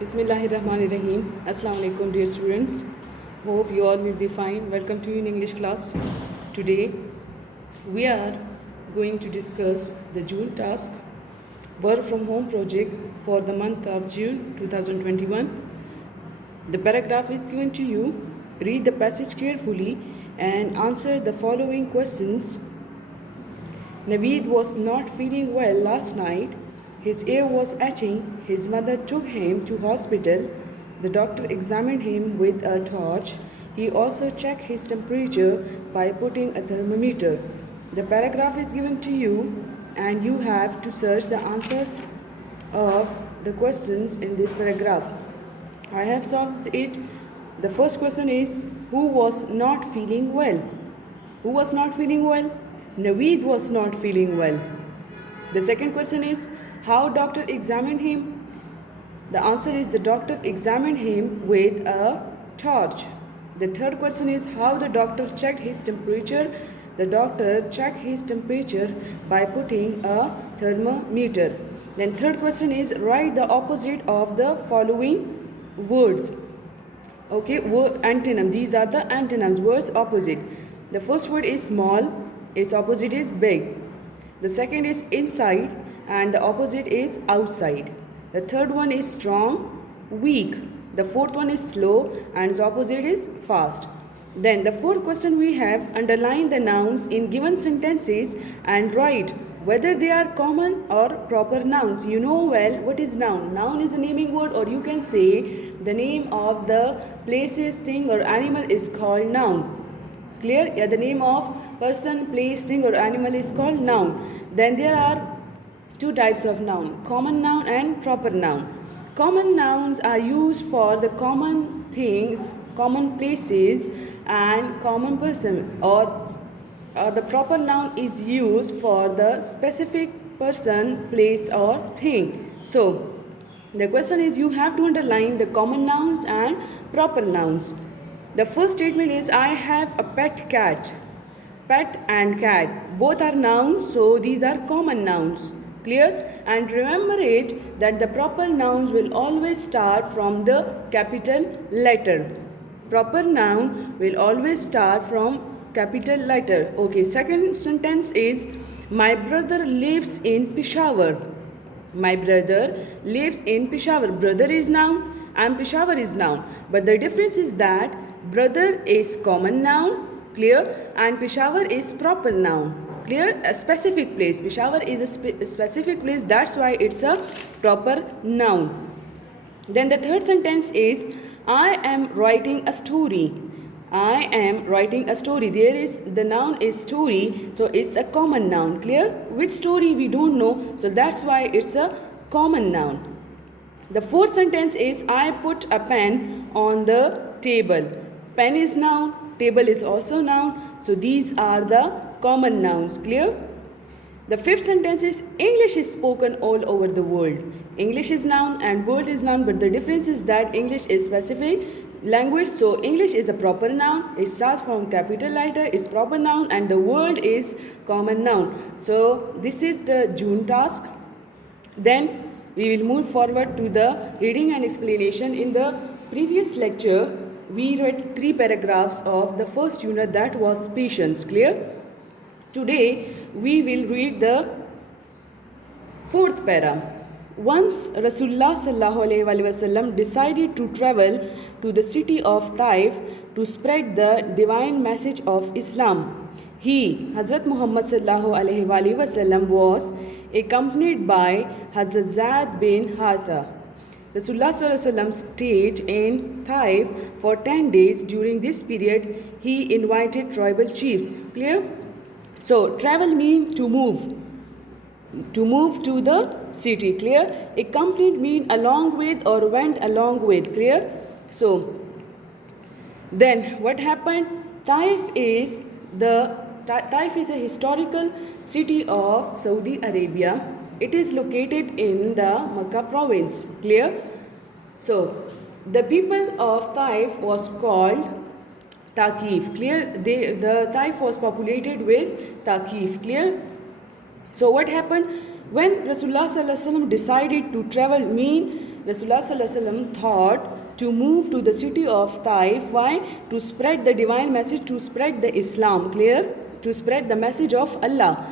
Bismillahirrahmanirrahim. Assalamu alaikum, dear students. Hope you all will be fine. Welcome to you in English class. Today we are going to discuss the June task work from home project for the month of June 2021. The paragraph is given to you. Read the passage carefully and answer the following questions. Naveed was not feeling well last night. His ear was itching. His mother took him to hospital. The doctor examined him with a torch. He also checked his temperature by putting a thermometer. The paragraph is given to you and you have to search the answer of the questions in this paragraph. I have solved it. The first question is, who was not feeling well? Who was not feeling well? Naveed was not feeling well. The second question is, how doctor examined him? The answer is the doctor examined him with a torch. The third question is, how the doctor checked his temperature? The doctor checked his temperature by putting a thermometer. Then third question is, write the opposite of the following words. Okay, antonym. These are the antonyms, words opposite. The first word is small, its opposite is big. The second is inside and the opposite is outside. The third one is strong, weak. The fourth one is slow and its opposite is fast. Then the fourth question we have, underline the nouns in given sentences and write whether they are common or proper nouns. You know well what is noun. Noun is a naming word, or you can say the name of the places, thing or animal is called noun. Clear? Yeah, the name of person, place, thing or animal is called noun. Then there are two types of noun, common noun and proper noun. Common nouns are used for the common things, common places and common person, or the proper noun is used for the specific person, place or thing. So the question is, you have to underline the common nouns and proper nouns. The first statement is, I have a pet cat. Pet and cat both are nouns, so these are common nouns. Clear? And remember it that the proper nouns will always start from the capital letter. Proper noun will always start from capital letter. Okay, second sentence is, my brother lives in Peshawar. My brother lives in Peshawar. Brother is noun and Peshawar is noun. But the difference is that brother is common noun, clear, and Peshawar is proper noun. Clear? A specific place. Peshawar is a specific place, that's why it's a proper noun. Then the third sentence is, I am writing a story. I am writing a story. There is, the noun is story, so it's a common noun. Clear? Which story we don't know, so that's why it's a common noun. The fourth sentence is, I put a pen on the table. Pen is noun, table is also noun, so these are the common nouns. Clear? The fifth sentence is, English is spoken all over the world. English is noun and world is noun, but the difference is that English is specific language, so English is a proper noun, it starts from capital letter, it's proper noun, and the world is common noun. So this is the June task. Then we will move forward to the reading and explanation. In the previous lecture we read 3 paragraphs of the first unit, that was patience. Clear? Today we will read the 4th para. Once Rasulullah sallallahu alaihi wasallam decided to travel to the city of Taif to spread the divine message of Islam. He, Hazrat Muhammad sallallahu alaihi wasallam, was accompanied by Hazrat Zaid bin Haritha. Rasulullah sallallahu alaihi wasallam stayed in Taif for 10 days. During this period, he invited tribal chiefs. Clear? So travel means to move. To move to the city. Clear? Accompanied mean along with or went along with. Clear? So then what happened? Taif is a historical city of Saudi Arabia. It is located in the Makkah province. Clear? So the people of Taif was called Taqif. Clear? The Taif was populated with Taqif. Clear? So what happened? When Rasulullah ﷺ decided to travel, Rasulullah sallallahu alaihi wasallam thought to move to the city of Taif. Why? To spread the divine message, to spread the Islam. Clear? To spread the message of Allah.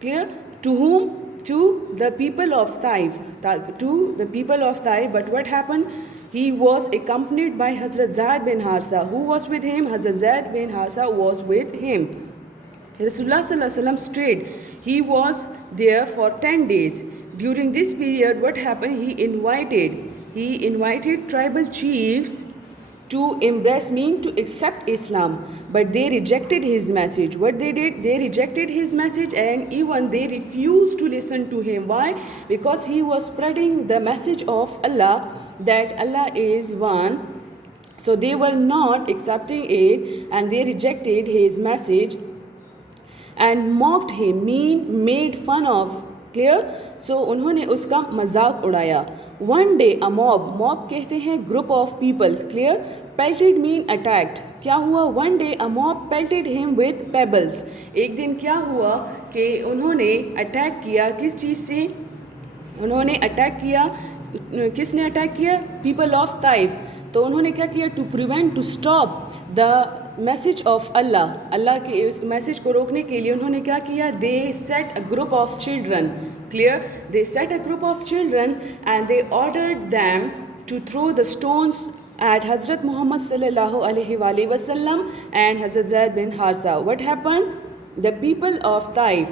Clear? To whom? To the people of Taif. To the people of Taif. But what happened? He was accompanied by Hazrat Zaid bin Harsa. Who was with him? Hazrat Zaid bin Harsa was with him. Rasulullah sallallahu alaihi wasallam stayed. He was there for 10 days. During this period, what happened? He invited tribal chiefs to embrace, to accept Islam, but they rejected his message. What they did? They rejected his message, and even they refused to listen to him. Why? Because he was spreading the message of Allah, that Allah is one. So they were not accepting it, and they rejected his message and mocked him, made fun of. Clear? So उन्होंने उसका मजाक उड़ाया. One day a mob कहते हैं group of people. Clear? Pelted mean attacked. क्या हुआ? One day a mob pelted him with pebbles. एक दिन क्या हुआ कि उन्होंने अटैक किया. किस चीज़ से उन्होंने अटैक किया? किसने अटैक किया? People of Taif. तो उन्होंने क्या किया? To prevent, to stop the message of Allah, Allah के उस मैसेज को रोकने के लिए उन्होंने क्या किया? They set a group of children. Clear? They set a group of children and they ordered them to throw the stones at Hazrat Muhammad sallallahu alaihi wasallam and Hazrat Zaid bin Harsa. What happened? The people of Taif,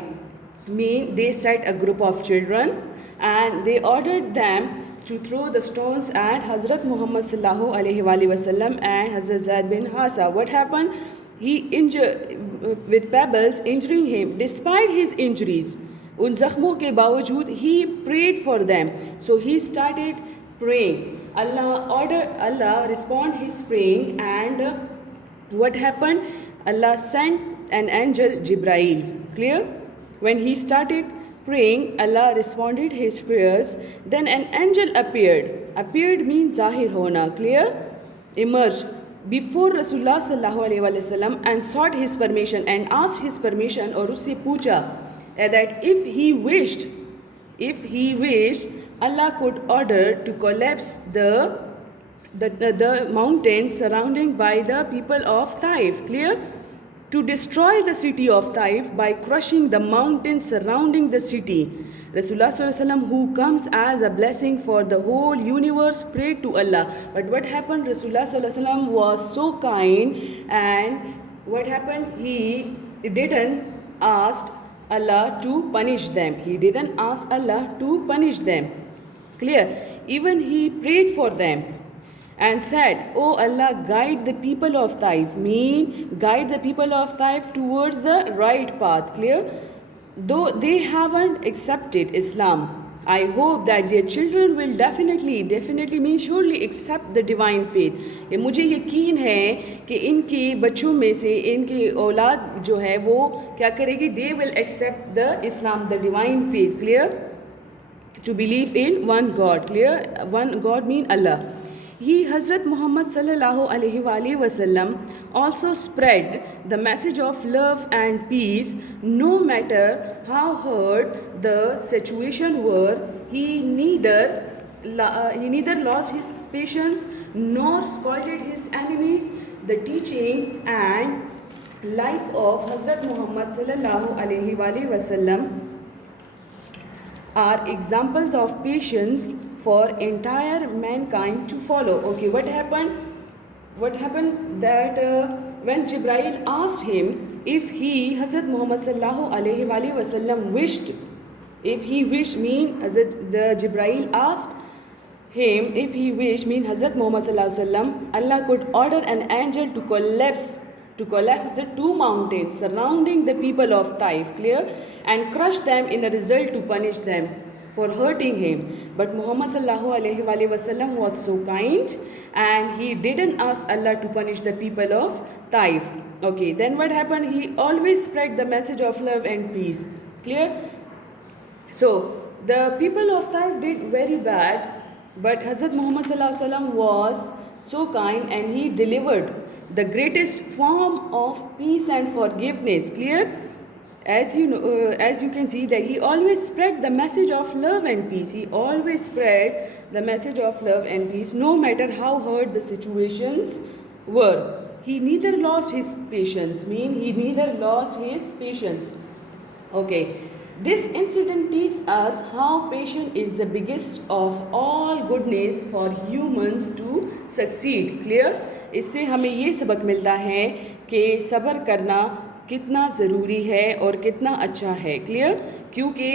they set a group of children and they ordered them to throw the stones at Hazrat Muhammad sallallahu alaihi wasallam and Hazrat Zaid bin Harsa. What happened? He injured with pebbles, injuring him. Despite his injuries, उन जख्मों के बावजूद, he prayed for them. So he started praying. Allah respond his praying, and what happened? Allah sent an angel Jibrail. Clear? When he started praying, Allah responded his prayers. Then an angel appeared. Appeared means zahir hona. Clear? Emerged before Rasulullah sallallahu alaihi wasallam and sought his permission and asked his permission, और उससे पूछा that if he wished, Allah could order to collapse the mountains surrounding by the people of Taif. Clear? To destroy the city of Taif by crushing the mountains surrounding the city. Rasulullah sallallahu alaihi wasallam, who comes as a blessing for the whole universe, prayed to Allah. But what happened? Rasulullah sallallahu alaihi wasallam was so kind, and what happened? He didn't ask Allah to punish them. He didn't ask Allah to punish them. Clear? Even he prayed for them and said, "Oh Allah, guide the people of Taif." Guide the people of Taif towards the right path. Clear? Though they haven't accepted Islam, I hope that their children will definitely mean surely accept the divine faith. ये मुझे यकीन है कि इनके बच्चों में से इनकी औलाद जो है वो क्या करेगी? They will accept the Islam, the divine faith. Clear? To believe in one God. Clear? One God mean Allah. He, Hazrat Muhammad sallallahu alaihi wasallam, also spread the message of love and peace. No matter how hard the situation were, he neither lost his patience nor scolded his enemies. The teaching and life of Hazrat Muhammad sallallahu alaihi wasallam are examples of patience for entire mankind to follow. Okay, what happened? That when Jibrail asked him if Hazrat Muhammad sallallahu alaihi wasallam wished, the Jibrail asked him if he wished, Hazrat Muhammad sallallahu alaihi wasallam, Allah could order an angel to collapse the two mountains surrounding the people of Taif. Clear? And crush them in a result to punish them for hurting him. But Muhammad sallallahu alaihi wasallam was so kind, and he didn't ask Allah to punish the people of Taif. Okay, then what happened? He always spread the message of love and peace. Clear? So the people of Taif did very bad, but Hazrat Muhammad sallallahu alaihi wasallam was so kind, and he delivered the greatest form of peace and forgiveness. Clear? as you know, as you can see that he always spread the message of love and peace. He always spread the message of love and peace, no matter how hard the situations were. He neither lost his patience, he neither lost his patience. Okay, this incident teaches us how patience is the biggest of all goodness for humans to succeed. Clear? इससे हमें ये सबक मिलता है कि सब्र करना कितना ज़रूरी है और कितना अच्छा है. क्लियर? क्योंकि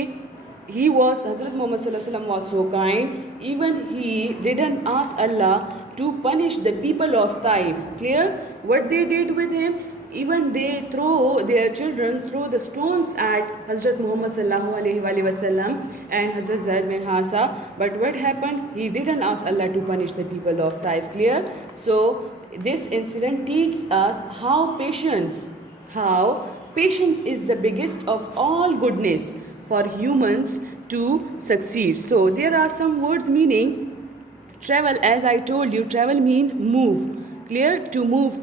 Hazrat Muhammad sallallahu alaihi wasallam was so kind. Even he didn't ask Allah to punish the people of Taif. Clear? What they did with him? Even they throw their children throw the stones at Hazrat Muhammad sallallahu alaihi wasallam and Hazrat Zaid bin Harsa. But what happened? He didn't ask Allah to punish the people of Taif. Clear? So this incident teaches us how patience is the biggest of all goodness for humans to succeed. So there are some words meaning travel. As I told you, travel means move. Clear? To move.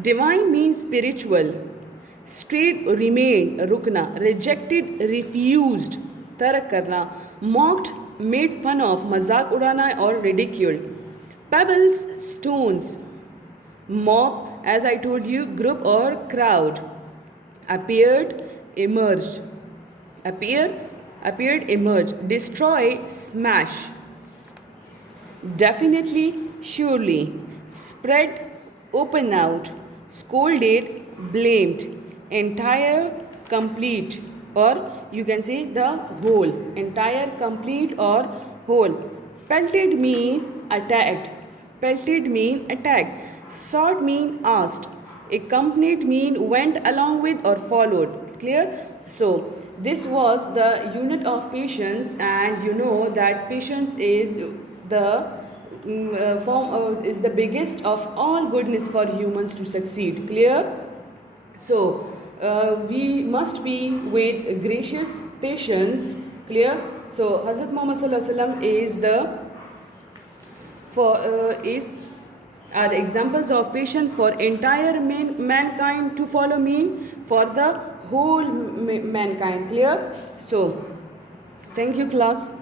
Divine means spiritual. Straight, remain, rukna. Rejected, refused, tarak karna. Mocked, made fun of, mazak udana or ridiculed. Pebbles, stones. Mob, as I told you, group or crowd. Appeared, emerged. Appeared, emerged. Destroy, smash. Definitely, surely. Spread, open out. Scolded, blamed. Entire, complete, or you can say the whole. Entire, complete, or whole. Pelted mean attacked. Sought mean asked. Accompanied mean went along with or followed. Clear? So this was the unit of patience, and you know that patience is the is the biggest of all goodness for humans to succeed. Clear? So we must be with gracious patience. Clear? So Hazrat Muhammad sallallahu alaihi wasallam are the examples of patience for entire mankind to follow, for the whole mankind. Clear? So thank you, class.